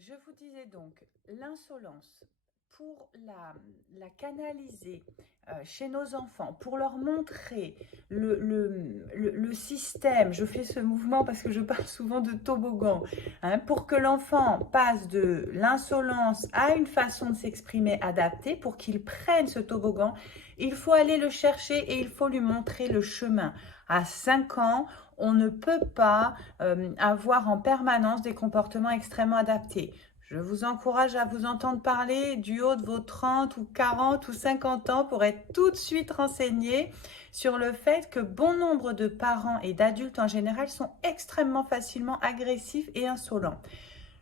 Je vous disais donc, l'insolence, pour la canaliser chez nos enfants, pour leur montrer le système, je fais ce mouvement parce que je parle souvent de toboggan, hein, pour que l'enfant passe de l'insolence à une façon de s'exprimer adaptée, pour qu'il prenne ce toboggan, il faut aller le chercher et il faut lui montrer le chemin. À 5 ans, on ne peut pas avoir en permanence des comportements extrêmement adaptés. Je vous encourage à vous entendre parler du haut de vos 30 ou 40 ou 50 ans pour être tout de suite renseigné sur le fait que bon nombre de parents et d'adultes en général sont extrêmement facilement agressifs et insolents.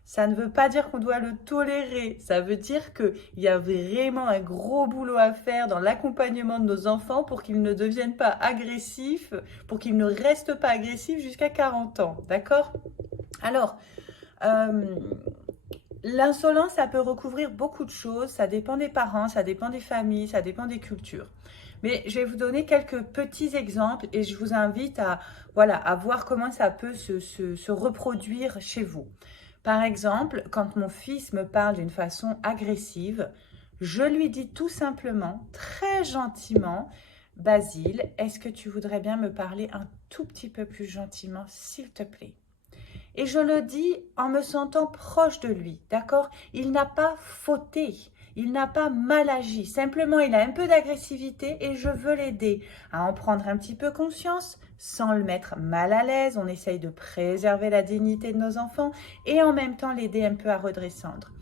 Ça ne veut pas dire qu'on doit le tolérer, ça veut dire qu'il y a vraiment un gros boulot à faire dans l'accompagnement de nos enfants pour qu'ils ne deviennent pas agressifs, pour qu'ils ne restent pas agressifs jusqu'à 40 ans, d'accord? Alors, euh, l'insolence, ça peut recouvrir beaucoup de choses, ça dépend des parents, ça dépend des familles, ça dépend des cultures. Mais je vais vous donner quelques petits exemples et je vous invite à voir comment ça peut se reproduire chez vous. Par exemple, quand mon fils me parle d'une façon agressive, je lui dis tout simplement, très gentiment, Basile, est-ce que tu voudrais bien me parler un tout petit peu plus gentiment, s'il te plaît? Et je le dis en me sentant proche de lui, d'accord? Il n'a pas fauté, il n'a pas mal agi. Simplement, il a un peu d'agressivité et je veux l'aider à en prendre un petit peu conscience sans le mettre mal à l'aise. On essaye de préserver la dignité de nos enfants et en même temps l'aider un peu à redescendre.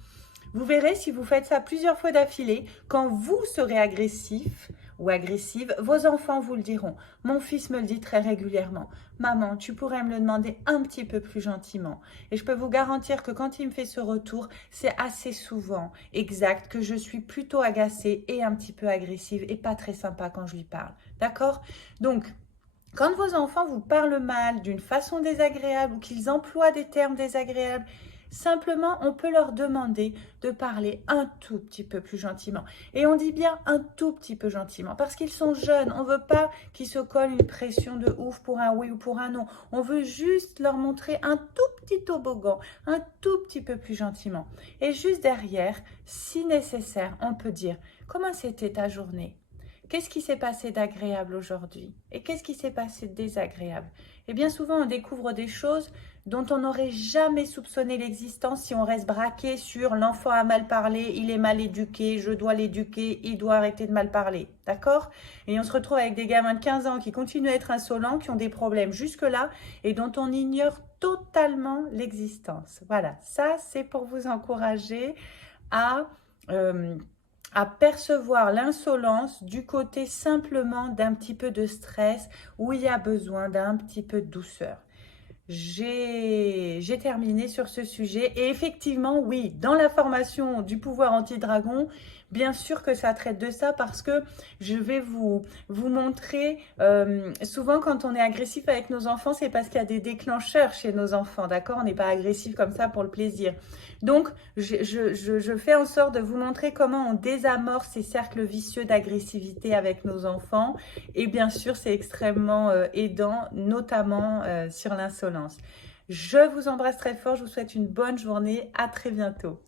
Vous verrez, si vous faites ça plusieurs fois d'affilée, quand vous serez agressif ou agressive, vos enfants vous le diront. Mon fils me le dit très régulièrement. Maman, tu pourrais me le demander un petit peu plus gentiment. Et je peux vous garantir que quand il me fait ce retour, c'est assez souvent exact que je suis plutôt agacée et un petit peu agressive et pas très sympa quand je lui parle. D'accord? Donc, quand vos enfants vous parlent mal, d'une façon désagréable ou qu'ils emploient des termes désagréables, simplement on peut leur demander de parler un tout petit peu plus gentiment. Et on dit bien un tout petit peu gentiment parce qu'ils sont jeunes. On ne veut pas qu'ils se collent une pression de ouf pour un oui ou pour un non. On veut juste leur montrer un tout petit toboggan, un tout petit peu plus gentiment. Et juste derrière, si nécessaire, on peut dire comment c'était ta journée? Qu'est-ce qui s'est passé d'agréable aujourd'hui? Et qu'est-ce qui s'est passé de désagréable? Et bien souvent, on découvre des choses dont on n'aurait jamais soupçonné l'existence si on reste braqué sur l'enfant a mal parlé, il est mal éduqué, je dois l'éduquer, il doit arrêter de mal parler. D'accord? Et on se retrouve avec des gamins de 15 ans qui continuent à être insolents, qui ont des problèmes jusque-là et dont on ignore totalement l'existence. Voilà, ça c'est pour vous encourager à... euh, à percevoir l'insolence du côté simplement d'un petit peu de stress où il y a besoin d'un petit peu de douceur. J'ai terminé sur ce sujet et effectivement, oui, dans la formation du pouvoir anti-dragon, bien sûr que ça traite de ça parce que je vais vous montrer, souvent quand on est agressif avec nos enfants, c'est parce qu'il y a des déclencheurs chez nos enfants, d'accord? On n'est pas agressif comme ça pour le plaisir. Donc, je fais en sorte de vous montrer comment on désamorce ces cercles vicieux d'agressivité avec nos enfants et bien sûr, c'est extrêmement aidant, notamment sur l'insolence. Je vous embrasse très fort, je vous souhaite une bonne journée, à très bientôt.